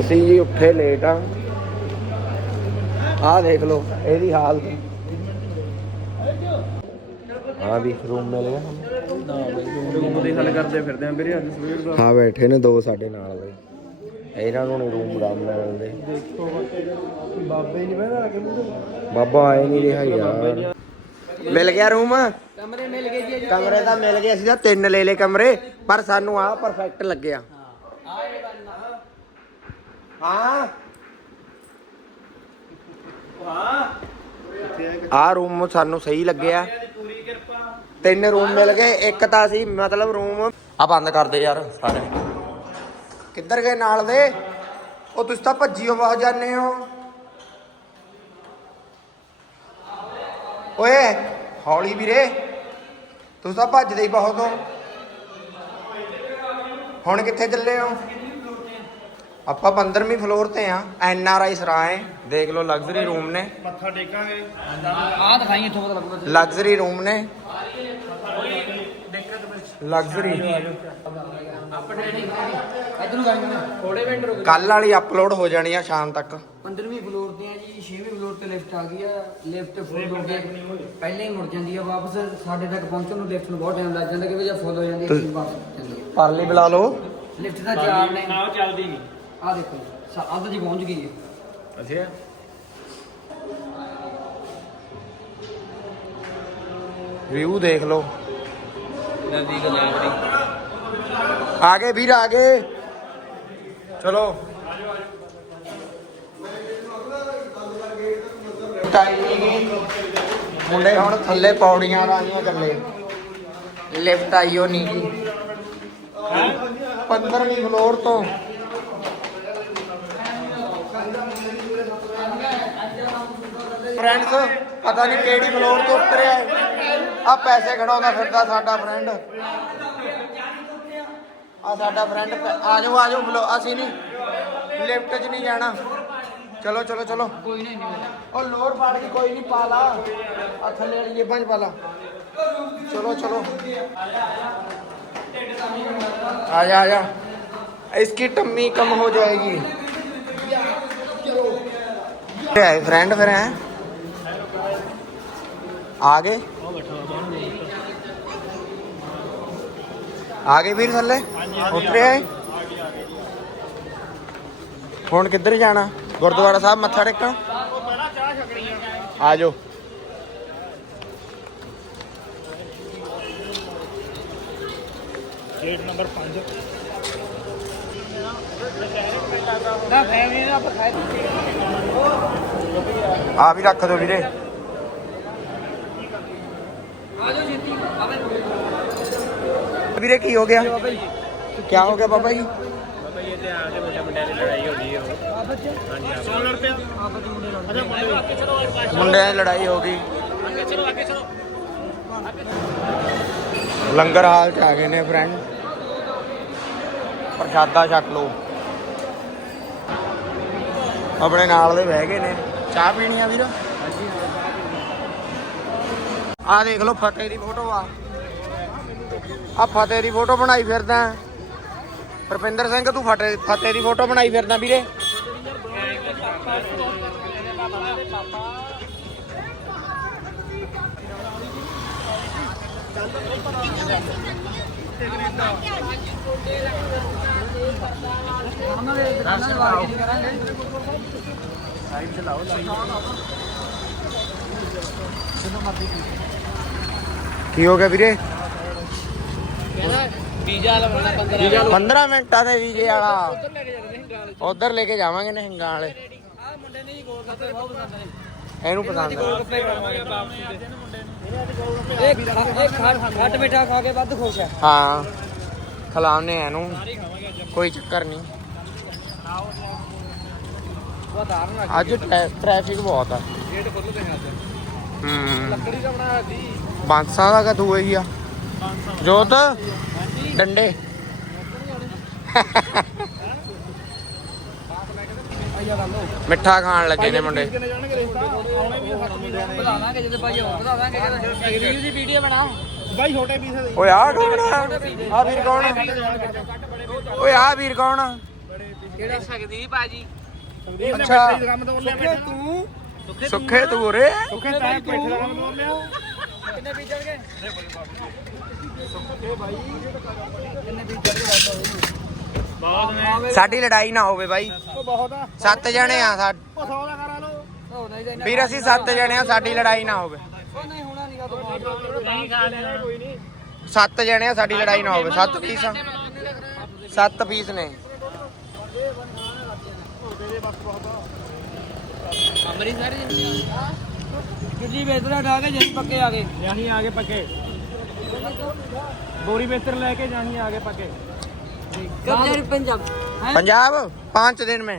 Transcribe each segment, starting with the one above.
ਅਸੀਂ ਜੀ ਉੱਠੇ ਲੇਟ ਆ। ਆਹ ਦੇਖ ਲਓ ਇਹਦੀ ਹਾਲਤ। ਹਾਂ ਵੀ ਰੂਮ ਮਿਲ ਗਿਆ ਰੂਮ ਦੀ ਹੱਲ ਕਰਦੇ ਫਿਰਦੇ ਆ ਵੀਰੇ ਅੱਜ ਸਵੇਰ ਦਾ ਹਾਂ ਬੈਠੇ ਨੇ ਦੋ ਸਾਡੇ ਨਾਲ ਦੇ ਇਹਨਾਂ ਨੂੰ ਰੂਮ ਆਰਾਮ ਨਾਲ ਮਿਲਦੇ। ਦੇਖੋ ਬਾਬੇ ਨਹੀਂ ਬਹਿਣਾ ਆ ਕੇ ਬਾਬਾ ਆਏ ਨਹੀਂ ਰਿਹਾ ਯਾਰ। ਮਿਲ ਗਿਆ ਰੂਮ ਕਮਰੇ ਮਿਲ ਗਏ ਜੀ ਕਮਰੇ ਤਾਂ ਮਿਲ ਗਏ ਅਸੀਂ ਤਾਂ ਤਿੰਨ ਲੈ ਲਏ ਕਮਰੇ ਪਰ ਸਾਨੂੰ ਆਹ ਪਰਫੈਕਟ ਲੱਗਿਆ। ਹਾਂ ਆਹ ਰੂਮ ਸਾਨੂੰ ਸਹੀ ਲੱਗਿਆ। ਤਿੰਨ ਰੂਮ ਮਿਲ ਗਏ, ਇੱਕ ਤਾਂ ਸੀ ਮਤਲਬ ਰੂਮ ਆ ਬੰਦ ਕਰ ਦੇ ਯਾਰ ਸਾਰੇ। ਕਿੱਧਰ ਗਏ ਨਾਲ ਦੇ? ਉਹ ਤੁਸੀਂ ਤਾਂ ਭੱਜੀਓ ਬਹੁਤ ਜਾਂਦੇ ਹੋ। ਓਏ, ਹੌਲੀ ਵੀਰੇ। ਤੁਸੀਂ ਤਾਂ ਭੱਜਦੇ ਹੀ ਬਹੁਤ ਹੋ। ਹੁਣ ਕਿੱਥੇ ਚੱਲੇ ਹੋ? ਆਪਾਂ 15ਵੀਂ ਫਲੋਰ ਤੇ ਆ ਐਨ ਆਰ ਆਈ ਸਰਾਏ ਦੇਖ ਲਓ ਲਗਜ਼ਰੀ ਰੂਮ ਨੇ। ਮੱਥਾ ਟੇਕਾਂਗੇ। ਆ ਦਿਖਾਈ ਇੱਥੋਂ ਪਤਾ ਲੱਗੂਗਾ। ਲਗਜ਼ਰੀ ਰੂਮ ਨੇ। ਲਗਜ਼ਰੀ ਇੱਧਰ ਨੂੰ ਗਾਈ ਥੋੜੇ ਮਿੰਟ ਰੁਕ ਕੱਲ ਵਾਲੀ ਅਪਲੋਡ ਹੋ ਜਾਣੀ ਆ ਸ਼ਾਮ ਤੱਕ। 15ਵੀਂ ਫਲੋਰ ਤੇ ਆ ਜੀ 6ਵੀਂ ਫਲੋਰ ਤੇ ਲਿਫਟ ਆ ਗਈ ਆ। ਲਿਫਟ ਫੁੱਲ ਹੋ ਕੇ ਪਹਿਲਾਂ ਹੀ ਮੁੜ ਜਾਂਦੀ ਆ ਵਾਪਸ। ਸਾਡੇ ਤੱਕ ਪਹੁੰਚਣ ਨੂੰ ਲਿਫਟ ਨੂੰ ਬਹੁਤ ਟਾਈਮ ਲੱਗ ਜਾਂਦਾ ਕਿ ਜੇ ਫੁੱਲ ਹੋ ਜਾਂਦੀ ਹੈ ਫਿਰ ਵਾਪਸ ਜਾਂਦੀ ਹੈ ਪਾਰਲੀ ਬੁਲਾ ਲਓ। ਲਿਫਟ ਦਾ ਚਾਰ ਨੇ। ਨਾ ਚੱਲਦੀ ਨਹੀਂ ਆ ਦੇਖੋ ਸਾ- ਅੱਧ ਜੀ ਪਹੁੰਚ ਗਈ ਹੈ। ਅੱਛਾ। ਵਿਊ ਦੇਖ ਲਓ। ਨਜ਼ਦੀਕ ਲੈਂਦੀ ਆਗੇ ਵੀਰ ਆਗੇ ਚਲੋ। ਮੁੰਡੇ ਹੁਣ ਥੱਲੇ ਪੌੜੀਆਂ ਰਾਣੀਆਂ ਚੱਲੇ ਲਿਫਟ ਆਈਓ ਨਹੀਂ ਜੀ 15ਵੀਂ ਫਲੋਰ ਤੋਂ। ਫਰੈਂਡਸ ਪਤਾ ਨਹੀਂ ਕਿਹੜੀ ਫਲੋਰ ਤੋਂ ਉਤਰਿਆ ਆ ਪੈਸੇ ਖੜਾਉਂਦਾ ਫਿਰਦਾ ਸਾਡਾ ਫਰੈਂਡ ਆ ਸਾਡਾ ਫਰੈਂਡ ਆ ਜਾਓ ਆ ਜਾਓ ਬਲੋ ਅਸੀਂ ਨਹੀਂ ਲਿਫਟ 'ਚ ਨਹੀਂ ਜਾਣਾ ਚਲੋ ਚਲੋ ਚਲੋ ਕੋਈ ਨਹੀਂ ਨਹੀਂ ਉਹ ਲੋਰ ਫਾੜ ਕੇ ਕੋਈ ਨਹੀਂ ਪਾ ਲਾ ਆ ਥੱਲੇ ਵਾਲੀ ਜੇਬਾਂ 'ਚ ਪਾ ਲਾ ਚਲੋ ਚਲੋ आ जा आ जा इसकी टम्मी कम हो जाएगी फ्रेंड फिर हैं आगे आगे ਵੀਰ ਥੱਲੇ ਉਤਰੇ ਆਏ ਹੁਣ ਕਿੱਧਰ ਜਾਣਾ ਗੁਰਦੁਆਰਾ ਸਾਹਿਬ ਮੱਥਾ ਟੇਕਣ ਆ ਜਾਓ ਗੇਟ ਨੰਬਰ 5 ਨਾ ਫੈਮਿਲੀ ਦਾ ਆਪਾਂ ਖਾਈ ਆ ਵੀ ਰੱਖ ਦਿਓ ਵੀਰੇ ਵੀਰੇ ਕੀ ਹੋ ਗਿਆ? ਕੀ ਹੋ ਗਿਆ ਬਾਬਾ ਜੀ? ਬਾਬਾ ਜੀ ਤੇ ਆ ਕੇ ਵੱਡੇ ਮੁੰਡਿਆਂ ਦੀ ਲੜਾਈ ਹੋ ਗਈ ਉਹ। ਹਾਂਜੀ ਸੋਲਰ ਤੇ ਅੱਛਾ ਮੁੰਡੇ ਮੁੰਡਿਆਂ ਦੀ ਲੜਾਈ ਹੋ ਗਈ। ਅੱਗੇ ਚਲੋ ਅੱਗੇ ਚਲੋ। ਲੰਗਰ ਹਾਲ ਚ ਆ ਗਏ ਨੇ ਫਰੈਂਡ ਪ੍ਰਸ਼ਾਦਾ ਛਕ ਲਓ। ਆਪਣੇ ਨਾਲ ਦੇ ਬਹਿ ਗਏ ਨੇ। ਚਾਹ ਪੀਣੀ ਆ ਵੀਰ? ਆ ਦੇਖ ਲਓ ਫਤਿਹ ਦੀ ਫੋਟੋ ਆ। ਆ ਫਤਿਹ ਦੀ ਫੋਟੋ ਬਣਾਈ ਫਿਰਦਾ। ਰੁਪਿੰਦਰ ਸਿੰਘ, ਤੂੰ ਫਤਿਹ ਫਤਿਹ ਦੀ ਫੋਟੋ ਬਣਾਈ ਫਿਰਦਾ ਵੀਰੇ। ਉਹਨਾਂ ਦੇ ਦੁਕਾਨਾਂ ਦੇ ਮਾਰਕੀਟਿੰਗ ਕਰਾਂਗੇ ਕੀ ਹੋ ਗਿਆ ਵੀਰੇ? ਵੀਜ਼ਾ ਲਵਾਉਣਾ 15 15 ਮਿੰਟਾਂ ਦੇ ਵੀਜ਼ੇ ਵਾਲਾ। ਲੈ ਕੇ ਜਾਂਦੇ ਨੇ ਗਾਲ ਉਧਰ ਲੈ ਕੇ ਜਾਵਾਂਗੇ ਨਹਿੰਗਾਂ ਵਾਲੇ। ਆ ਮੁੰਡੇ ਨੇ ਜੀ ਗੋਲ ਗੱਪੇ ਬਹੁਤ ਪਸੰਦ ਨੇ। ਇਹਨੂੰ ਪਸੰਦ ਆ। ਗੱਪੇ ਇਹ ਖਾ- ਇਹ ਖਾ- ਖੱਟ ਮਿੱਠਾ ਖਾ ਕੇ ਵੱਧ ਖੁਸ਼ ਹੈ ਆ ਇਹਨੂੰ। ਕੋਈ ਚੱਕਰ ਨਹੀਂ। ਅੱਜ ਟ੍ਰੈ- ਟ੍ਰੈਫਿਕ ਬਹੁਤ ਆ। ਗੇਟ ਖੁੱਲਦੇ ਹੈ ਅੱਜ। ਹੂੰ। ਲੱਕੜੀ ਦਾ ਬਣਾਇਆ ਸੀ। ਬਾਂਸਾਂ ਦਾ ਕਾ ਦੂਏ ਹੀ ਆ। ਜੋਤ? ਡੰਡੇ। ਮਿੱਠਾ ਖਾਣ ਲੱਗੇ ਨੇ ਮੁੰਡੇ। ਬਣਾ ਦਾਂਗੇ ਜਦੋਂ ਭਾਈ ਹੋਰ ਬਣਾ ਦਾਂਗੇ ਵੀਡੀਓ ਦੀ ਵੀਡੀਓ ਬਣਾਓ। ਬਾਈ ਛੋਟੇ ਪੀਸ ਓਏ ਆ ਕੌਣ ਆ? ਆ ਵੀਰ ਕੌਣ ਆ? ਓਏ ਆ ਵੀਰ ਕੌਣ ਆ? ਕਿਹੜਾ ਸਕਦੀਪ ਆ ਜੀ। ਅੱਛਾ। ਕੰਮ ਤੋਂ? ਸੁੱਖੇ ਤੂੰ। ਉਰੇ। ਸੁੱਖੇ ਤਾਂ ਪੇਠੇ ਦਾ ਕੰਮ ਤੋਂ ਲਿਆ। ਕਿੰਨੇ ਵੀ ਸਾਡੀ ਲੜਾਈ ਨਾ ਹੋਵੇ ਬਾਈ। ਆ ਸੱਤ ਜਣੇ ਆ ਸਾ- ਉਹ 100 ਦਾ ਕਰਾ ਲਓ ਉਹ ਨਹੀਂ ਤਾਂ ਵੀਰ ਅਸੀਂ ਸੱਤ ਜਣੇ ਆ ਸਾਡੀ ਲੜਾਈ ਨਾ ਹੋਵੇ। ਸੱਤ ਜਣੇ ਆ ਸਾਡੀ ਲੜਾਈ ਨਾ ਹੋਵੇ। ਸੱਤ ਪੀਸ ਆ। ਸੱਤ ਪੀਸ ਨੇ। ਅੰਮ੍ਰਿਤਸਰ ਕਿੱਲੀ ਵੇਚਦਾ ਢਾ ਕੇ ਜਈ ਪੱਕੇ ਆ ਗਏ। ਯਹੀਂ ਆਗੇ ਪੱਕੇ। ਬੋਰੀ ਬੇਸਰ ਲੈ ਕੇ ਜਾਣੀ ਆਗੇ ਪੱਕੇ। कब जा रहे पंजाब पंजाब पाँच दिन में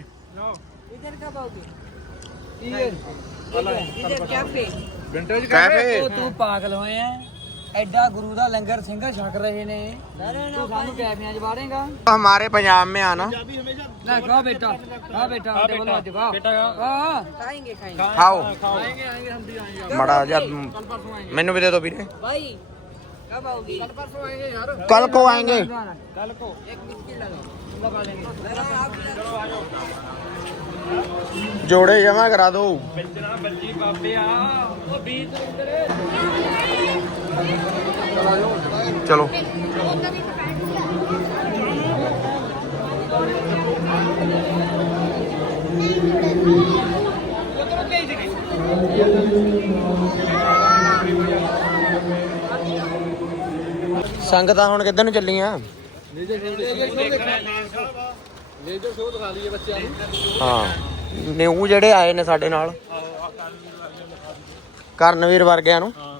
इधर कब आओगे इधर कैफे ਵਿੰਟੇਜ ਕੈਫੇ ਉਹ ਤੂੰ ਪਾਗਲ ਹੋਇਆ ਐਡਾ ਗੁਰੂ ਦਾ ਲੰਗਰ ਸਿੰਘਾ ਛਕ ਰਹੇ ਨੇ। ਤੂੰ ਸਾਨੂੰ ਕੈਫਿਆਂ 'ਚ ਵਾੜੇਗਾ हमारे पंजाब में ਲੈ ਗਾ ਬੇਟਾ। ਆ ਬੇਟਾ ਟੇਬਲ ਵੱਜ ਗਾ ਆ खाएंगे खाएंगे ਖਾਓ। आएंगे आएंगे हम भी ਮੜਾ ਜਾ ਮੈਨੂੰ ਵੀ ਦੇ ਦੋ ਵੀਰੇ। भाई कब आओगी? कल परसों आएँगे यार। कल को आएँगे। कल को। एक लगाओ लगा लेंगे जोड़े जमा करा दो। चलो। Thank you. ਸੰਗਤਾਂ ਹੁਣ ਕਿੱਧਰ ਨੂੰ ਚੱਲੀਆਂ? ਲੇਜਰ ਸ਼ੋਅ ਦਿਖਾ ਲਈਏ ਬੱਚਿਆਂ ਨੂੰ ਹਾਂ, ਨਿਊ ਜਿਹੜੇ ਆਏ ਨੇ ਸਾਡੇ ਨਾਲ। ਕਰਨਵੀਰ ਵਰਗਿਆਂ ਨੂੰ। ਹਾਂ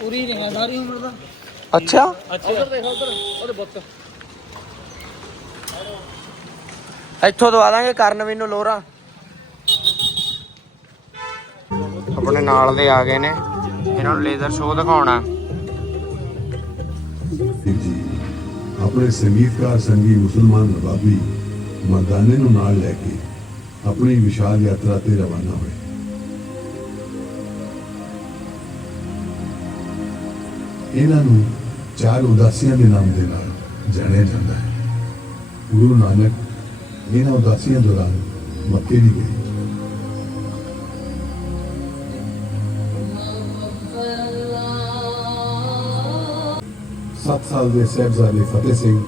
ਪੂਰੀ ਜਗ੍ਹਾ ਸਾਰੀ ਉਮਰ ਦਾ ਅੱਛਾ? ਉਧਰ ਦੇਖ ਉਧਰ ਉਹਦੇ ਬੁੱਤ ਇੱਥੋਂ ਦਵਾ ਦਾਂਗੇ ਕਰਨਵੀਰ ਨੂੰ ਲੋਰਾ ਆਪਣੇ ਨਾਲ ਦੇ ਆ ਗਏ ਨੇ। ਇਹਨਾਂ ਨੂੰ ਲੇਜ਼ਰ ਸ਼ੋਅ ਦਿਖਾਉਣਾ। ਆਪਣੇ ਸੰਗੀਤਕਾਰ, ਸੰਗੀ ਮੁਸਲਮਾਨ ਰਬਾਬੀ ਮਰਦਾਨੇ ਨੂੰ ਨਾਲ ਲੈ ਕੇ ਆਪਣੀ ਵਿਸ਼ਾਲ ਯਾਤਰਾ ਤੇ ਰਵਾਨਾ ਹੋਏ। ਇਹਨਾਂ ਨੂੰ ਚਾਰ ਉਦਾਸੀਆਂ ਦੇ ਨਾਮ ਦੇ ਨਾਲ ਜਾਣਿਆ ਜਾਂਦਾ ਹੈ। ਗੁਰੂ ਨਾਨਕ ਇਹਨਾਂ ਉਦਾਸੀਆਂ ਦੌਰਾਨ ਮੱਕੇ ਵੀ ਗਏ ਸੱਤ ਸਾਲ ਦੇ ਸਾਹਿਬਜ਼ਾਦੇ ਫਤਿਹ ਸਿੰਘ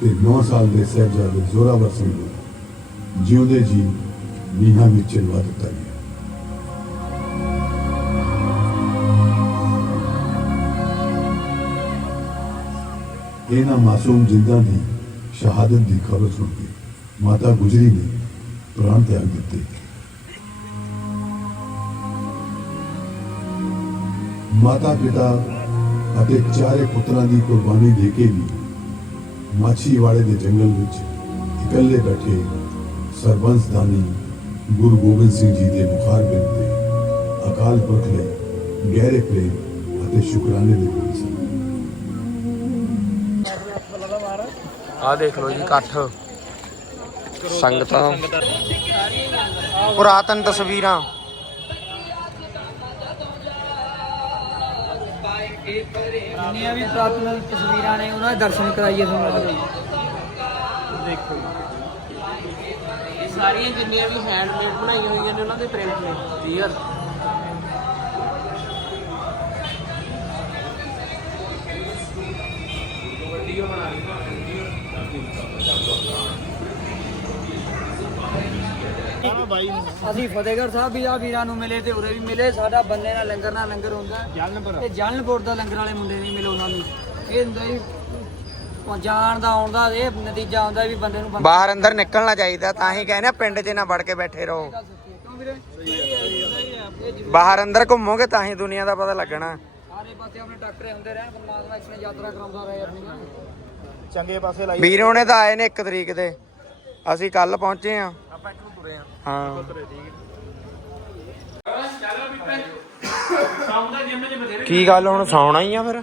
ਤੇ 9 ਸਾਲ ਦੇ ਸਾਹਿਬਜ਼ਾਦੇ ਜ਼ੋਰਾਵਰ ਸਿੰਘ ਨੂੰ ਜਿਉਂਦੇ ਜੀ ਨੀਹਾਂ ਵਿੱਚ ਚਿਣਵਾ ਦਿੱਤਾ ਗਿਆ। ਇਹਨਾਂ ਮਾਸੂਮ ਜਿੰਦਾਂ ਦੀ ਸ਼ਹਾਦਤ ਦੀ ਖਬਰ ਸੁਣ ਕੇ ਮਾਤਾ ਗੁਜਰੀ ਨੇ ਪ੍ਰਾਣ ਤਿਆਗ ਦਿੱਤੇ। ਮਾਤਾ ਪਿਤਾ ਅਤੇ ਚਾਰੇ ਪੁੱਤਰਾਂ ਦੀ ਕੁਰਬਾਨੀ ਦੇ ਕੇ ਵੀ ਮਾਛੀਵਾੜੇ ਦੇ ਜੰਗਲ ਵਿੱਚ ਇਕੱਲੇ ਬੈਠੇ ਸਰਬੰਸ ਦਾਨੀ ਗੁਰੂ ਗੋਬਿੰਦ ਸਿੰਘ ਜੀ ਦੇ ਮੁਖਾਰ ਬਿੰਦ ਅਕਾਲ ਪੁਰਖ ਲਈ ਗਹਿਰੇ ਪ੍ਰੇਮ ਅਤੇ ਸ਼ੁਕਰਾਨੇ ਦੇ ਗੁਣ ਸਨ। ਆਹ ਦੇਖ ਲਓ ਜੀ ਇਕੱਠ। ਸੰਗਤਾਂ। ਪੁਰਾਤਨ ਤਸਵੀਰਾਂ। ਜਿੰਨੀਆਂ ਵੀ ਪ੍ਰਾਤਨ ਤਸਵੀਰਾਂ ਨੇ ਉਹਨਾਂ ਦੇ ਦਰਸ਼ਨ ਕਰਾਈਏ ਤੁਹਾਨੂੰ ਦੇਖੋ ਇਹ ਸਾਰੀਆਂ ਜਿੰਨੀਆਂ ਵੀ ਹੈਂਡਮੇਡ ਬਣਾਈਆਂ ਹੋਈਆਂ ਨੇ ਉਹਨਾਂ ਦੇ ਪ੍ਰਿੰਟ ਨੇ। ਰੀਅਲ ਬਾਈ ਅਸੀਂ ਫਤਿਹਗੜ੍ਹ ਸਾਹਿਬ ਵੀ ਆ ਵੀਰਾਂ ਨੂੰ ਮਿਲੇ ਤੇ ਉਰੇ ਵੀ ਮਿਲੇ। ਸਾਡਾ ਬੰਦੇ ਨਾਲ ਲੰਗਰ ਨਾਲ ਲੰਗਰ ਹੁੰਦਾ ਜਲਨਪੁਰ। ਇਹ ਜਲਨਪੁਰ ਦਾ ਲੰਗਰ ਵਾਲੇ ਮੁੰਡੇ ਨਹੀਂ ਮਿਲੇ ਉਹਨਾਂ ਨੂੰ। ਇਹ ਹੁੰਦਾ ਜੀ ਜਾਣ ਦਾ ਆਉਣ ਦਾ ਇਹ ਨਤੀਜਾ ਹੁੰਦਾ ਵੀ ਬੰਦੇ ਨੂੰ ਬੰਦਾ ਬਾਹਰ ਅੰਦਰ ਨਿਕਲਣਾ ਚਾਹੀਦਾ ਤਾਂ ਹੀ ਕਹਿੰਦੇ ਆ ਪਿੰਡ 'ਚ ਨਾ ਵੜ ਕੇ ਬੈਠੇ ਰਹੋ। ਕਿਉਂ ਵੀਰੇ? ਇਹ ਜ਼ਰੂਰ ਬਾਹਰ ਅੰਦਰ ਘੁੰਮੋਗੇ ਤਾਂ ਹੀ ਦੁਨੀਆ ਦਾ ਪਤਾ ਲੱਗਣਾ। ਸਾਰੇ ਪਾਸੇ ਆਪਣੇ ਟੱਕਰੇ ਹੁੰਦੇ ਰਹਿਣ ਪਰਮਾਤਮਾ ਇਸ ਨੇ ਯਾਤਰਾ ਕਰਾਉਂਦਾ ਰਹੇ ਆਪਣੀਆਂ ਚੰਗੇ ਪਾਸੇ ਲਾਈ ਵੀਰ ਹੋਣੇ ਤਾਂ ਆਏ ਨੇ 1 ਤਰੀਕ ਦੇ। ਅਸੀਂ ਕੱਲ ਪਹੁੰਚੇ ਆ ਹਾਂ। ਕੀ ਗੱਲ ਹੁਣ ਸੌਣਾ ਹੀ ਆ ਫਿਰ?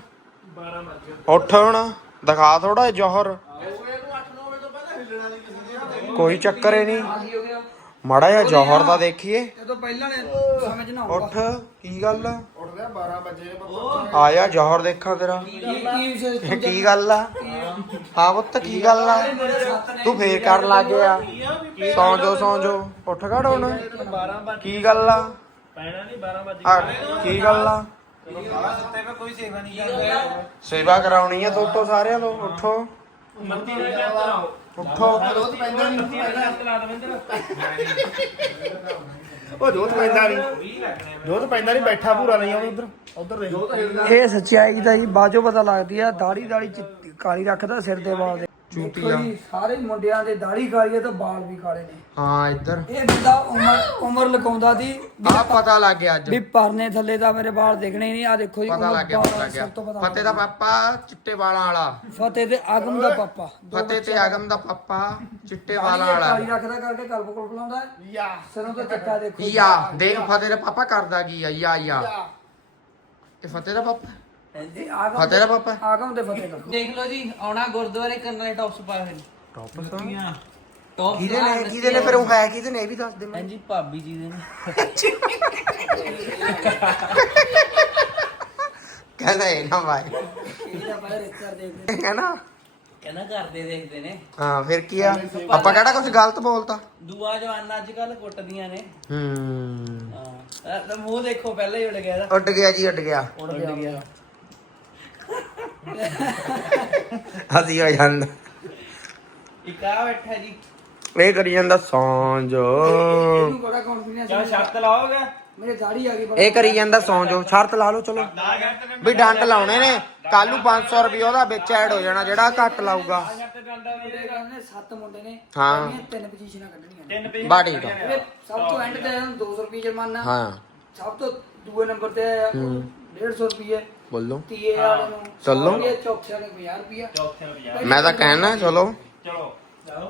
12 ਵਜੇ ਉੱਠ ਹੁਣ, ਦਿਖਾ ਥੋੜਾ ਜੋਹਰ। ਕੋਈ ਚੱਕਰ ਹੀ ਨਹੀਂ। ਮਾੜਾ ਜਿਹਾ ਜੋਹਰ ਦਾ ਦੇਖੀਏ। ਇਹ ਪਹਿਲਾਂ ਨੇ ਸਮਝ ਉੱਠ, ਕੀ ਗੱਲ ਆ? ਉੱਠਦੇ 12 ਵਜੇ ਆਇਆ ਜੋਹਰ ਦੇਖਾਂ ਤੇਰਾ। ਕੀ ਗੱਲ ਆ? ਹਾਂ ਪੁੱਤ ਕੀ ਗੱਲ ਆ? ਤੂੰ ਫੇਰ ਕਰਨ ਲੱਗ ਗਿਆ। ਸੌਂ ਜੋ ਸੌਂ ਜੋ। ਉੱਠ ਖੜ ਹੁਣ। ਕੀ ਗੱਲ ਆ? ਪੈਣਾ ਨਹੀਂ 12 ਵਜੇ ਆ ਕੀ ਗੱਲ ਆ? ਕੋਈ ਸੇਵਾ ਨਹੀਂ ਕਰਦਾ ਸੇਵਾ ਕਰਾਉਣੀ ਆ ਦੋਸਤੋ ਸਾਰਿਆਂ ਤੋਂ ਉੱਠੋ ਮੱਤੀ ਦਾ ਕਰਾਓ ਉੱਠੋ। ਰੋਜ਼ ਪੈਂਦਾ ਨਹੀਂ ਮੱਤੀ ਦਾ ਤਲਾ ਦਵਿੰਦਰ ਉਹ ਜੋਤ ਪੈਂਦਾ ਨਹੀਂ। ਜੋਤ ਪੈਂਦਾ ਨਹੀਂ, ਬੈਠਾ ਪੂਰਾ ਨਹੀਂ ਆਉਂਦਾ ਉਧਰ। ਉਧਰ ਦੇਖ ਇਹ ਸੱਚਾਈ ਦਾ ਜੀ ਬਾਜੋ ਪਤਾ ਲੱਗਦੀ ਆ ਦਾੜੀ ਦਾੜੀ ਚਿੱਟੀ- ਕਾਲੀ ਰੱਖਦਾ ਸਿਰ ਦੇ ਵਾਲ ਦੇ। ਦੇਖੋ ਜੀ ਸਾਰੇ ਮੁੰਡਿਆਂ ਦੇ ਦਾੜੀ ਕਾਲੀ ਹੈ ਤੇ ਵਾਲ ਵੀ ਕਾਲੇ ਨੇ। ਹਾਂ ਇੱਧਰ। ਇਹ ਬੰਦਾ ਉਮਰ ਉਮਰ ਲਗਾਉਂਦਾ ਦੀ ਆ ਪਤਾ ਲੱਗ ਗਿਆ ਅੱਜ। ਵੀ ਪਰਨੇ ਥੱਲੇ ਦਾ ਮੇਰੇ ਵਾਲ ਦੇਖਣੇ ਨਹੀਂ ਆ ਦੇਖੋ ਜੀ ਪਤਾ ਉਮਰ ਲੱਗ ਗਿਆ ਪਤਾ ਲੱਗ ਗਿਆ। ਸਭ ਤੋਂ ਪਤਾ ਫਤਿਹ ਦਾ ਪਾਪਾ ਚਿੱਟੇ ਵਾਲਾਂ ਵਾਲਾ। ਫਤਿਹ ਤੇ ਆਗਮ ਦਾ ਪਾਪਾ ਫਤਿਹ ਤੇ ਆਗਮ ਦਾ ਪਾਪਾ ਚਿੱਟੇ ਵਾਲਾਂ ਵਾਲਾ। ਕਾਲੀ ਰੱਖਦਾ ਕਰਕੇ ਕਲਪ ਕੋਲ ਬੁਲਾਉਂਦਾ ਯਾ। ਸਿਰੋਂ ਤੋਂ ਚੱਕਾ ਦੇਖੋ। ਯਾ ਦੇਖ ਫਤਿਹ ਦਾ ਪਾਪਾ ਕਰਦਾ ਕੀ ਆ ਯਾ। ਯਾ। ਇਹ ਫਤਿਹ ਦਾ ਪਾਪਾ ਆਗਮ ਫਤਿਹ ਦਾ ਪਾਪਾ। ਆਗਮ ਤੇ ਫਤਿਹ ਦਾ। ਦੇਖ ਲਓ ਜੀ ਆਉਣਾ ਗੁਰਦੁਆਰੇ ਕਰਨ ਵਾਲੇ ਟੌਪਸ ਪਾਏ ਹੋਏ ਨੇ। ਟੌਪਸ ਟੌਪਸ ਕਿਹਦੇ ਨੇ ਕਿਹਦੇ ਨੇ? ਫਿਰ ਉਹ ਹੈ ਕਿਹਦੇ ਨੇ? ਇਹ ਵੀ ਦੱਸ ਦੇ ਮੈਨੂੰ। ਹਾਂਜੀ ਭਾਬੀ ਜੀ ਦੇ ਨੇ। ਕਹਿੰਦਾ ਇਹ ਨਾ ਭਾਈ ਇਹਦਾ ਪਹਿਲੇ ਰਿਸ਼ਤਾ ਦੇਖਦੇ ਕਹਿੰਦਾ ਕਹਿੰਦਾ ਕਰਦੇ ਦੇਖਦੇ ਨੇ। ਹਾਂ ਫਿਰ ਕੀ ਆ? ਆਪਾਂ ਕਿਹੜਾ ਕੁਝ ਗਲਤ ਬੋਲਤਾ? ਦੂਆ ਜਵਾਨਾਂ ਅੱਜ ਕੱਲ ਕੁੱਟਦੀਆਂ ਨੇ। ਹੂੰ। ਹਾਂ। ਮੂੰਹ ਦੇਖੋ ਪਹਿਲਾਂ ਹੀ ਉੱਡ ਗਿਆ ਇਹਦਾ। ਉੱਡ ਗਿਆ ਜੀ ਉੱਡ ਗਿਆ। ਉੱਡ ਗਿਆ। ਹਸੀ ਹੋ ਜਾਂਦਾ। ਇੱਕ ਆ ਬੈਠਾ ਜੀ। ਇਹ ਕਰੀ ਜਾਂਦਾ ਸੌਂਜ। ਇਹਨੂੰ ਬੜਾ ਕੌਨਫੀਡੈਂਸ ਕਿਆ ਸ਼ਰਤ ਲਾਓਗੇ ਮੇਰੇ ਦਾੜੀ ਆ ਗਈ ਬੜਾ। ਇਹ ਕਰੀ ਜਾਂਦਾ ਸੌਂਜ। ਸ਼ਰਤ ਲਾ ਲਓ ਚਲੋ। ਵੀ ਡੰਡ ਲਾਉਣੇ ਨੇ। ਕੱਲ ਨੂੰ 500 ਰੁਪਏ ਉਹਦਾ ਵਿੱਚ ਐਡ ਹੋ ਜਾਣਾ ਜਿਹੜਾ ਘੱਟ ਲਾਊਗਾ। ਮੇਰੇ ਘਰ ਨੇ ਸੱਤ ਮੁੰਡੇ ਨੇ। ਹਾਂ। ਇਹਦੀਆਂ ਤਿੰਨ ਪੋਜੀਸ਼ਨਾਂ ਕੱਢਣੀਆਂ ਨੇ। ਤਿੰਨ ਪੇਜ ਬਾ ਠੀਕ ਆ ਇਹ ਸਭ ਤੋਂ ਐਂਡ ਤੇ 200 ਰੁਪਏ ਜੁਰਮਾਨਾ। ਹਾਂ। ਸਭ ਤੋਂ ਦੂਏ ਨੰਬਰ ਤੇ 150 ਰੁਪਏ ਬੋਲੋ। ਤੀਏ ਵਾਲੇ ਨੂੰ ਚੱਲੋ। ਇਹ ਚੌਥੇ ਵਾਲੇ ਨੂੰ 50 ਰੁਪਏ ਚੌਥੇ ਰੁਪਿਆ ਮੈਂ ਤਾਂ ਕਹਿਣਾ ਚਲੋ। ਚਲੋ।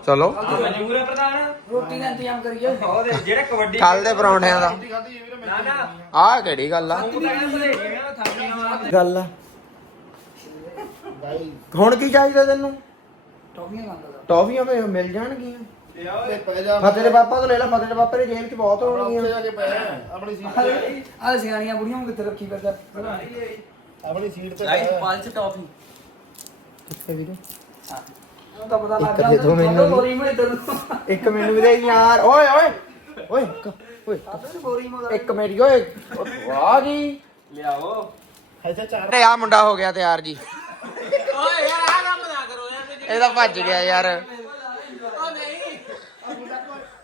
ਚਲੋ। ਮਨਜੂਰ ਹੈ ਪ੍ਰਧਾਨ। ਰੋਟੀ ਦਾ ਇੰਤਜ਼ਾਮ ਕਰੀਏ। ਉਹਦੇ ਜਿਹੜੇ ਕਬੱਡੀ ਕੱਲ ਦੇ ਪਰੌਂਠਿਆਂ ਦਾ। ਨਾ ਨਾ। ਆਹ ਕਿਹੜੀ ਗੱਲ ਆ? ਉਹ ਤਾਂ ਕਹਿੰਦੇ ਭਲੇਖੇ ਥਾਪੀਆਂ ਗੱਲ ਆ। ਹੁਣ ਕੀ ਚਾਹੀਦਾ ਤੈਨੂੰ? ਟੌਫੀਆਂ ਮੰਗਦਾ ਟੌਫੀਆਂ ਵੇ ਮਿਲ ਜਾਣਗੀਆਂ। ਫਤਿਹ ਦੇ ਪਾਪਾ ਤੋਂ ਲੈ ਲੈ ਫਤਿਹ ਦੇ ਪਾਪੇ ਦੀ ਜੇਬ 'ਚ ਬਹੁਤ ਹੋਣਗੀਆਂ। ਆਪਣੀ ਸੀਟ ਆਹ ਸਿਆਣੀਆਂ ਬੁੜੀਆਂ ਨੂੰ ਕਿੱਥੇ ਰੱਖੀ ਫਿਰਦਾ? ਆਪਣੀ ਸੀਟ ਤੇ ਗਾਈਸ ਪਲਸ ਟੌਫੀ ਉਹਨੂੰ ਤਾਂ ਪਤਾ ਲੱਗ ਇੱਕ ਦੇ ਦਿਓ ਮੈਨੂੰ ਵੀ। ਬੋਰੀ ਮੈਂ ਤੈਨੂੰ। ਇੱਕ ਮੈਨੂੰ ਵੀ ਦੇ ਯਾਰ ਓਏ ਓਏ ਓਏ ਇੱਕ- ਓਏ ਬੋਰੀ ਮੈਂ ਇੱਕ ਮੇਰੀ ਓਏ ਵਾਹ ਜੀ। ਲਿਆਓ। ਐਸਾ ਚਾਰ ਤੇ ਆ ਮੁੰਡਾ ਹੋ ਗਿਆ ਤਿਆਰ ਜੀ। ਓਏ ਯਾਰ ਆ ਕੰਮ ਨਾ ਕਰੋ ਯਾਰ ਇਹਦਾ ਭੱਜ ਗਿਆ ਯਾਰ। ਉਹ ਨਹੀਂ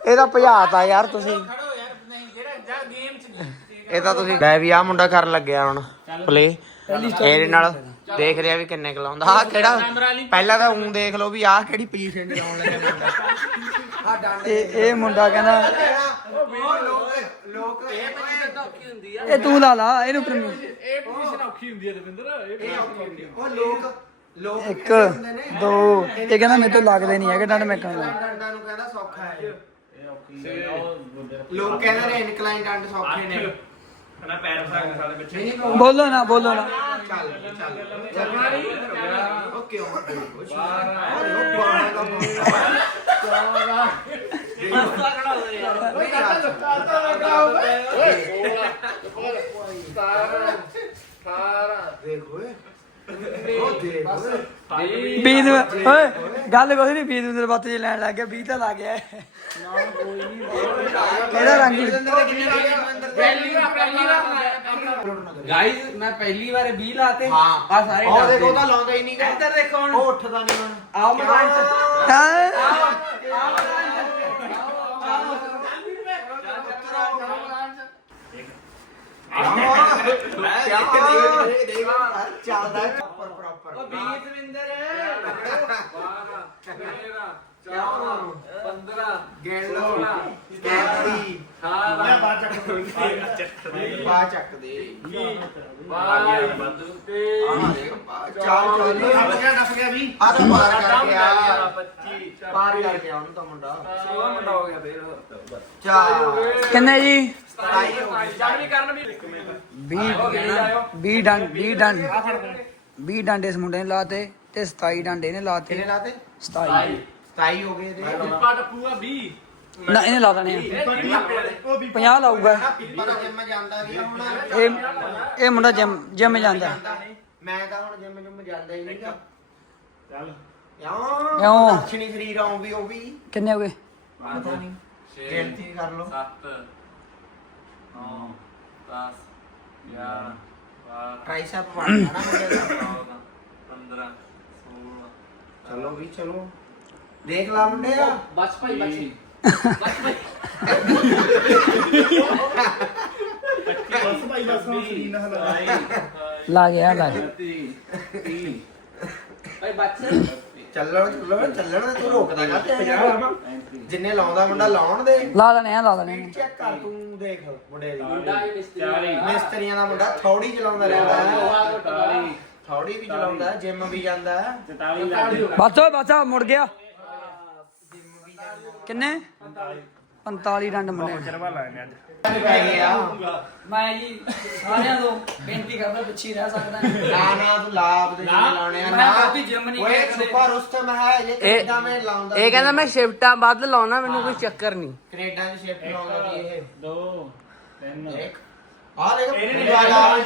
ਇਹਦਾ ਭਜਾਤਾ ਯਾਰ ਤੁਸੀਂ ਖੜੋ ਯਾਰ ਨਹੀਂ ਜਿਹੜਾ ਜਾ ਗੇਮ ਚ ਨਹੀਂ ਇਹ ਤਾਂ ਤੁਸੀਂ ਲੈ ਵੀ ਆ ਮੁੰਡਾ ਕਰਨ ਲੱਗਿਆ ਹੁਣ ਪਲੇ ਇਹਦੇ ਨਾਲ ਦੇਖ ਰਿਹਾ ਵੀ ਕਿੰਨੇ ਕਲਾਉਂਦਾ ਆ ਕਿਹੜਾ? ਪਹਿਲਾਂ ਤਾਂ ਉਂ ਦੇਖ ਲਓ ਵੀ ਆਹ ਕਿਹੜੀ ਪੋਜੀਸ਼ਨ 'ਚ ਆਉਣ ਲੱਗਾ ਮੁੰਡਾ ਆ ਡੰਡ ਇਹ ਇਹ ਮੁੰਡਾ ਕਹਿੰਦਾ ਲੋਕ ਇਹ ਔਖੀ ਹੁੰਦੀ ਆ ਇਹ ਤੂੰ ਲਾ ਲਾ ਇਹਨੂੰ ਪ੍ਰਮੀ ਇਹ ਪੋਜੀਸ਼ਨ ਔਖੀ ਹੁੰਦੀ ਹੈ ਦਵਿੰਦਰ ਇਹ ਉਹ ਲੋਕ ਲੋਕ ਇੱਕ ਦੋ ਇਹ ਕਹਿੰਦਾ ਮੇਰੇ ਤੋਂ ਲੱਗਦੇ ਨਹੀਂ ਹੈਗੇ ਡੰਡ ਮੈਕਣ ਦਾ ਡੰਡਾਂ ਨੂੰ ਕਹਿੰਦਾ ਸੌਖਾ ਹੈ। ਲੋਕ ਕਹਿੰਦੇ ਨੇ ਇਨਕਲਾਈਨ ਡੰਡ ਸੌਖੇ ਨੇ। ਨਾ ਪੈਰ ਫਸਾਕ ਸਾਡੇ ਪਿੱਛੇ। ਬੋਲੋ ਨਾ ਬੋਲੋ ਨਾ। ਚੱਲ ਚੱਲ। Okay okay. ਖੜਾ ਹੋ ਯਾਰ ਦੇਖ ਓਏ। ਉਹ ਦੇਖ ਓਏ। ਬੀਜ ਓਏ। ਗੱਲ ਕੋਈ ਨਹੀਂ ਬੀਜ ਦੇ ਬੱਤ ਜੇ ਲੈਣ ਲੱਗ ਗਿਆ ਬੀਜ ਤਾਂ ਲੱਗ ਗਿਆ। ਇਹਦਾ ਰੰਗ ਹੀ- ਪਹਿਲੀ ਵਾਰ ਪਹਿਲੀ ਵਾਰ ਗਾਈਸ ਮੈਂ ਪਹਿਲੀ ਵਾਰ 20 ਲਾਤੇ। ਆ ਸਾਰੇ ਉਹ ਦੇਖੋ ਤਾਂ ਲਾਉਂਦਾ ਹੀ ਨਹੀਂ ਗਾ। ਇੱਧਰ ਦੇਖੋ ਹੁਣ। ਉਹ ਉੱਠਦਾ ਨਹੀਂ ਹੁਣ। ਆਓ ਮੈਦਾਨ ਚ। ਹਾਂ ਚੱਲਦਾ ਪ੍ਰੋਪਰ ਪ੍ਰੋਪਰ ਉਹ ਬੀਜ ਦਵਿੰਦਰ 15 ਗੇੜ ਲੋ ਕੈਪਰੀ ਮੈਂ ਬਾਅਦ ਚੱਕ ਪਾ ਚੱਕ ਦੇ ਬਾਈ ਚਾਲ ਚਾਲ ਨੱਪ ਗਿਆ ਨੱਪ ਗਿਆ ਵੀ ਆ ਤਾਂ ਪਾਰ ਕਰ ਗਿਆ 25 ਪਾਰ ਕਰ ਗਿਆ ਉਹਨੂੰ ਤਾਂ ਮੁੰਡਾ ਉਹ ਮੁੰਡਾ ਹੋ ਗਿਆ ਫੇਰ ਚਾਲ ਕਿੰਨੇ ਜੀ? ਸਤਾਈ ਹੋ ਗਈ ਚੱਲ ਵੀ ਕਰਨ ਵੀ 20 20 ਡੰਡ 20 ਡੰਡ 20 ਡੰਡੇ ਇਸ ਮੁੰਡੇ ਨੇ ਲਾਤੇ ਤੇ 27 ਡੰਡੇ ਲਾਤੇ। ਕਿੰਨੇ ਲਾਤੇ? 27 ਸਤਾਈ ਹੋ ਗਏ ਇਹਦੇ। ਪਿੱਪਾ ਟੱਪੂਗਾ 20 ਨਾ ਇਹਨੇ ਲਾ ਦੇਣੇ ਆ। ਉਹ ਵੀ 50 ਲਾਊਗਾ। ਜਿੰਮ ਜਾਂਦਾ ਵੀ ਹੁਣ ਇਹ ਇਹ ਮੁੰਡਾ ਜਿਮ ਜਿਮ ਜਾਂਦਾ। ਮੈਂ ਤਾਂ ਹੁਣ ਜਿੰਮ ਜੁੰਮ ਜਾਂਦਾ ਹੀ ਨਹੀਂਗਾ ਚੱਲ। ਕਿਉਂ? ਕਿਉਂ? ਦਰਸ਼ਨੀ ਸਰੀਰ ਆਉਂ ਵੀ ਉਹ ਵੀ। ਕਿੰਨੇ ਹੋ ਗਏ? ਪਤਾ ਨਹੀਂ। ਗਿਣਤੀ ਕਰ ਲਓ। 7 9 10 11 12 ਟ੍ਰਾਈਸੈਪ ਬਣ ਜਾਣਾ ਮੁੰਡੇ ਦਾ। 14 15 16 ਚਲੋ ਵੀ ਚਲੋ। ਦੇਖ ਲਾ ਮੁੰਡਿਆ। ਬਸ ਭਾਈ ਬਸ। ਬਸ ਭਾਈ। ਬਸ ਸਰੀਰ ਨਾ ਲਾ ਗਿਆ ਲਾ ਗਿਆ। 30 ਭਾਈ ਬਸ। ਚੱਲਣ ਚੱਲਣ ਚੱਲਣ ਤੂੰ ਰੋਕਦਾ ਕਰ ਜਿੰਨੇ ਲਾਉਂਦਾ ਮੁੰਡਾ ਲਾਉਣ ਦੇ। ਲਾ ਲੈਣੇ ਆ ਲਾ ਲੈਣੇ ਆ। ਚੈੱਕ ਕਰ ਤੂੰ ਦੇਖ ਮੁੰਡੇ ਦੀ। ਮੁੰਡਾ ਇਹ ਮਿਸਤਰੀ 40 ਮਿਸਤਰੀਆਂ ਦਾ ਮੁੰਡਾ ਥੌੜੀ ਚਲਾਉਂਦਾ ਰਹਿੰਦਾ। ਹੈ 40 ਥੌੜੀ ਵੀ ਚਲਾਉਂਦਾ ਹੈ ਜਿਮ ਵੀ ਜਾਂਦਾ। ਹੈ 44 ਲੱਗ ਬਸ ਓਏ ਬਸ ਆ, ਮੁੜ ਗਿਆ। ਕਿੰਨੇ? 45 ਡੰਡ ਮੁੰਡੇ ਚਰਵਾ ਲਾਇਆ ਅੱਜ। ਪੈ ਗਿਆ। ਮੈਂ ਜੀ ਸਾਰਿਆਂ ਤੋਂ ਬੇਨਤੀ ਕਰਦਾ ਪਿੱਛੇ ਹੀ ਰਹਿ ਸਕਦਾ। ਨਾ ਨਾ ਤੂੰ ਲਾਭ ਦੇ ਜਿੰਨੇ ਲਾਉਣੇ ਆ। ਮੈਂ ਨਾ। ਕਾਫੀ ਜਿਮ ਨਹੀਂ ਓਏ ਗਿਆ ਕਦੇ। ਸੁਪਰ ਉਸਤਮ ਹੈ ਇਹ ਕੈਨੇਡਾ ਮੈਂ ਲਾਉਂਦਾ ਇਹ ਕਹਿੰਦਾ ਮੈਂ ਸ਼ਿਫਟਾਂ ਵੱਧ ਲਾਉਣਾ ਮੈਨੂੰ ਕੋਈ ਚੱਕਰ ਨਹੀਂ। ਕੈਨੇਡਾ ਦੀ ਸ਼ਿਫਟ ਲਾਉਂਦਾ ਸੀ ਇਹ। 2 3 ਦੇਖ ਆ ਦੇਖ ਇਹਨੇ ਨਹੀਂ ਪੂਰਾ ਲਾਇਆ ਲਾਭ।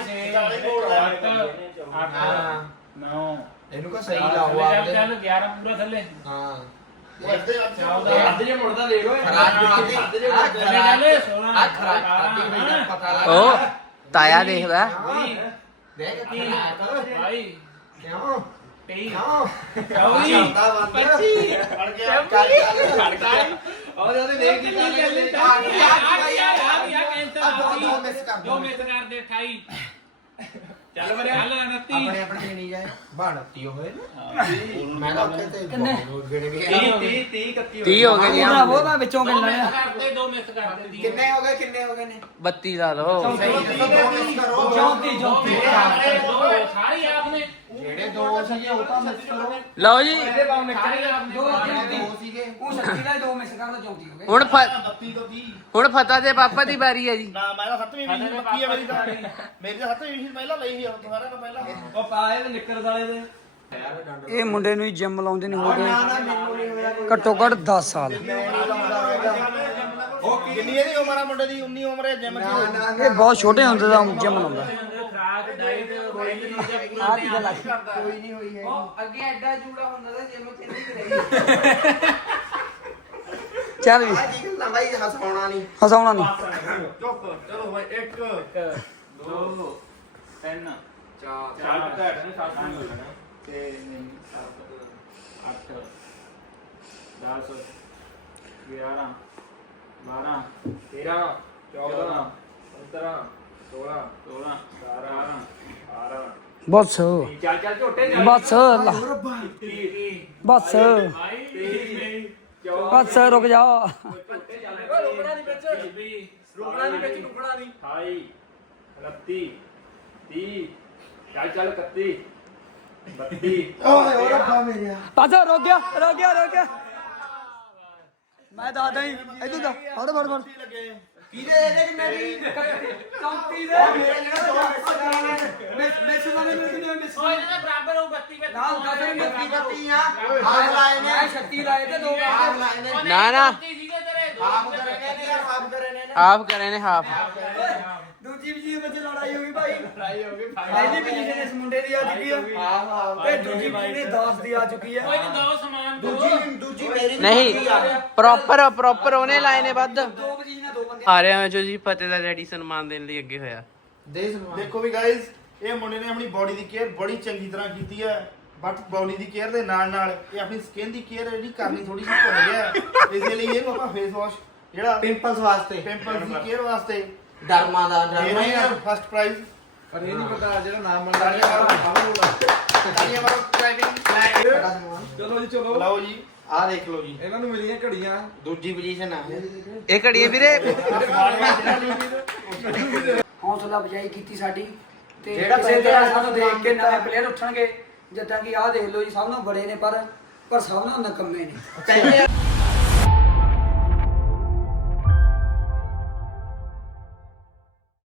8 ਹਾਂ 9 ਇਹਨੂੰ ਕੋ ਸਹੀ ਲਾਓ ਆਪਦੇ ਚੱਲ 11 ਪੂਰਾ ਥੱਲੇ। ਹਾਂ। ਅੱਧ ਜੇ ਮੁੜਦਾ ਦੇਖ ਓਏ। ਖਰਾਕ ਖਾਦੀ ਥੱਲੇ ਚੱਲ 16 ਆ ਖਰਾਕ ਖਾਦੀ ਮੈਨੂੰ ਪਤਾ ਲੱਗ ਉਹ ਤਾਇਆ ਦੇਖਦਾ ਦੇਖ ਖਰਾਕ ਭਾਈ ਕਿਉਂ? 23 ਕਿਉਂ? ਚੌਵੀ, ਚੱਲਦਾ ਬੰਦ 25 ਫੜ ਗਿਆ ਚੱਲ ਚੱਲ ਫੜਦਾ ਉਹ ਜਦ ਦੇਖ ਕੀ ਗੱਲ ਹੈ ਆ ਗਿਆ, ਆ ਗਿਆ, ਆ ਗਿਆ ਕੈਂਸਰ ਆ। ਦੋ- ਕਰ। ਦੋ ਮਿਸ ਕਰ ਦੇ 28 ਚੱਲ ਬਰੇ ਚੱਲ 29 ਆਪਣੇ ਆਪਣੇ ਨਹੀਂ ਜਾਏ। ਬਣਤੀ ਹੋਏ ਮੈਂ ਤਾਂ ਉੱਥੇ ਤੇ ਕਿੰਨੇ? ਗਿਣ ਗਿਆ 30 30 30 31 30 ਹੋ ਗਏ ਜੀ ਉਹ ਵਿੱਚੋਂ ਦੋ ਗਿਣਨਾ ਮਿਸ ਆ ਕਰਦੇ ਦੋ ਮਿਸ ਕਰਦੇ ਦੀ ਕਿੰਨੇ ਹੋ ਗਏ ਕਿੰਨੇ ਹੋ ਗਏ ਨੇ? 32 ਲਾ ਲਓ। ਸਹੀ ਦੱਸੋ ਦੋ ਮਿਸ ਕਰੋ। ਚੌਂਤੀ ਚੌਂਤੀ। ਦੋ ਸਾਰੀ ਆਪਨੇ ਜਿਹੜੇ ਦੋ ਸੀਗੇ ਉਹ ਤਾਂ ਮਿਸ ਕਰੋ ਲਓ ਜੀ ਸਾਰੀ ਆਪਨੇ ਦੋ ਜਿਹੜੇ ਦੋ ਸੀਗੇ ਉਹ 36 ਦਾ ਦੋ ਮਿਸ ਕਰਦਾ ਚੌਂਤੀ ਹੋ ਗਏ ਹੁਣ ਫ- 32 ਤੋਂ 30 ਹੁਣ ਫਤਾ ਦੇ ਪਾਪਾ ਦੀ ਵਾਰੀ ਹੈ ਜੀ ਨਾ ਮੈਂ ਤਾਂ 7ਵੀਂ ਵਿਸ਼ੀ ਪੱਕੀ ਹੈ ਮੇਰੀ ਤਾਂ ਮੇਰੀ ਤਾਂ 7ਵੀਂ ਵਿਸ਼ੀ ਪਹਿਲਾਂ ਲਈ ਸੀ ਹੁਣ ਤੋਂ ਸਾਰਿਆਂ ਤੋਂ ਪਹਿਲਾਂ ਉਹ ਪਾਏ ਤੇ ਨਿੱਕਰ ਵਾਲੇ ਦੇ ਇਹ ਮੁੰਡੇ ਨੂੰ ਹੀ ਜਿਮ ਲਾਉਂਦੇ ਨਹੀਂ ਹੋ ਨਾ ਗਏ ਕੋਈ ਘੱਟੋ ਘੱਟ 10 ਸਾਲ ਕਿੰਨੀ ਇਹਦੀ ਉਮਰ ਆ ਮੁੰਡੇ ਦੀ 19 ਉਮਰ ਹੈ ਜਿਮ ਦੀ ਇਹ ਬਹੁਤ ਛੋਟੇ ਹੁੰਦੇ ਦਾ ਜਿਮ ਲਾਉਂਦਾ ਖਰਾਕ ਡਾਈਟ ਰੋਇੰਗ ਦੀ ਜਾਂ ਆਹ ਕੀ ਗੱਲ ਆ ਕੋਈ ਨਹੀਂ ਹੋਈ ਹੈ ਉਹ ਅੱਗੇ ਐਡਾ ਜੂੜਾ ਹੁੰਦਾ ਤਾਂ ਜਿਮ ਚ ਨਹੀਂ ਚੱਲ ਵੀ। ਆ ਕੀ ਗੱਲਾਂ ਬਾਈ ਹਸਾਉਣਾ ਨਹੀਂ। ਹਸਾਉਣਾ ਨਹੀਂ। ਚੁੱਪ ਚਲੋ ਭਾਈ ਇੱਕ 2 3 4 4 ਘੱਟ ਨਹੀਂ 7 ਹੋ ਜਾਣਾ 6 7 8 10 11 12 13 14 15 16 16 17 18 ਬਸ। ਚੱਲ ਚੱਲ ਝੋਟੇ ਚੱਲ। ਬਸ ਲਾ। 30 ਬਸ। ਭਾਈ 30 ਬਸ ਰੁਕ ਜਾ। ਰੁਕਣਾ ਨਹੀਂ ਵਿੱਚ। ਰੁਕਣਾ ਨਹੀਂ ਵਿੱਚ ਰੁਕਣਾ ਨਹੀਂ। 28 29 30 ਚੱਲ ਚੱਲ 31 32 ਓਏ ਰੱਬਾ ਮੇਰਿਆ। ਬਸ ਰੁਕ ਗਿਆ ਰੁਕ ਗਿਆ ਰੁਕ ਗਿਆ। ਮੈਂ ਦੱਸਦਾ ਹੀ ਇਦੋਂ ਦਾ ਫੜ ਫੜ ਫੜ। ਕਿਹਦੇ ਇਹਦੇ ਕਿੰਨੇ ਦੀ? ਚੌਂਤੀ ਮੇਰੇ ਜਿਹੜਾ ਦੋ ਮਿਸ ਕਰਾਣੇ ਮਿਸ ਮਿਸ ਵਾਲੇ ਮਿਲ ਕਿੰਨੇ ਮਿਸ ਓਏ ਇਹਦਾ ਬਰਾਬਰ ਹੋਊ 32 ਵਿੱਚ ਨਾ ਕਦੇ ਮਿਸ ਬੱਤੀ ਬੱਤੀ ਆ। ਹਾਰ ਲਾਏ ਨੇ। ਮੈਂ 36 ਲਾਏ ਤੇ ਦੋ ਹਾਰ ਲਾਏ ਨੇ। ਨਾ ਨਾ। ਹਾਫ ਕਰੇ ਨੇ ਯਾਰ ਹਾਫ ਕਰੇ ਨੇ ਹਾਫ ਕਰੇ ਨੇ ਹਾਫ ਦੂਜੀ ਵੀ ਵਿੱਚ ਲੜਾਈ ਹੋ ਗਈ ਭਾਈ। ਲੜਾਈ ਹੋ ਗਈ ਪਹਿਲੀ ਪੋਜੀਸ਼ਨ ਇਸ ਮੁੰਡੇ ਦੀ ਆ ਚੁੱਕੀ ਆ। ਹਾਫ ਹਾਫ ਤੇ ਦੂਜੀ ਕਿਹਨੇ 10 ਦੀ ਆ ਚੁੱਕੀ ਕੋਈ ਆ ਨਹੀਂ ਦੋ ਸਮਾਨ ਦੂਜੀ ਦੂਜੀ ਮੇਰੀ ਵੀ ਨਹੀਂ। ਪ੍ਰੋਪਰ ਪ੍ਰੋਪਰ ਉਹਨੇ ਲਾਏ ਨੇ ਵੱਧ। ਦੋ ਦੋ ਬੰਦੇ ਹਾਰਿਆਂ ਵਿੱਚੋਂ ਜੀ ਫਤਿਹ ਦਾ ਡੈਡੀ ਸਨਮਾਨ ਦੇਣ ਲਈ ਅੱਗੇ ਹੋਇਆ। ਦੇ ਸਨਮਾਨ। ਦੇਖੋ ਵੀ ਗਾਇਜ਼ ਇਹ ਮੁੰਡੇ ਨੇ ਆਪਣੀ ਬਾਡੀ ਦੀ ਕੇਅਰ ਬੜੀ ਚੰਗੀ ਤਰ੍ਹਾਂ ਕੀਤੀ ਹੈ ਬਟ ਬਾਡੀ ਦੀ ਕੇਅਰ ਦੇ ਨਾਲ ਨਾਲ ਇਹ ਆਪਣੀ ਸਕਿਨ ਦੀ ਕੇਅਰ ਜਿਹੜੀ ਕਰਨੀ ਥੋੜੀ ਜਿਹੀ ਭੁੱਲ ਗਿਆ। ਹੈ। ਇਸ ਲਈ ਇਹਨੂੰ ਆਪਾਂ ਫੇਸ ਵਾਸ਼ ਜਿਹੜਾ ਪਿੰਪਲਸ ਵਾਸਤੇ। ਪਿੰਪਲ ਦੀ ਕੇਅਰ ਵਾਸਤੇ। ਡਰਮਾ ਦਾ ਇਹ ਡਰਮਾ ਹੀ ਆ। ਫਸਟ ਪ੍ਰਾਈਜ਼ ਪਰ ਇਹ ਨਹੀਂ ਪਤਾ ਜਿਹੜਾ ਨਾਮ ਤਾਲੀਆਂ ਮਾਰੋ ਤਾਲੀਆਂ ਮਾਰੋ ਡਰਾਈਵਿੰਗ ਸਾਡਾ ਸਨਮਾਨ ਚਲੋ ਜੀ ਚਲੋ। ਲਓ ਜੀ। ਆ ਦੇਖ ਲਓ ਜੀ। ਇਹਨਾਂ ਨੂੰ ਮਿਲੀਆਂ ਘੜੀਆਂ। ਦੂਜੀ ਪੋਜੀਸ਼ਨ ਆ। ਇਹ ਘੜੀਏ ਵੀਰੇ। ਹੌਸਲਾ ਅਫਜ਼ਾਈ ਕੀਤੀ ਸਾਡੀ ਤੇ ਜਿਹੜਾ ਕਿਸੇ ਸਾਨੂੰ ਦੇਖ ਕੇ ਦਿੱਤਾ। ਨਵੇਂ ਪਲੇਅਰ ਉੱਠਣਗੇ ਜਿੱਦਾਂ ਕਿ ਆਹ ਦੇਖ ਲਓ ਜੀ ਸਭ ਨੂੰ ਬੜੇ ਨੇ ਪਰ ਪਰ ਸਭ ਨੂੰ ਨਕੰਮੇ ਨੇ। ਪਹਿਲੇ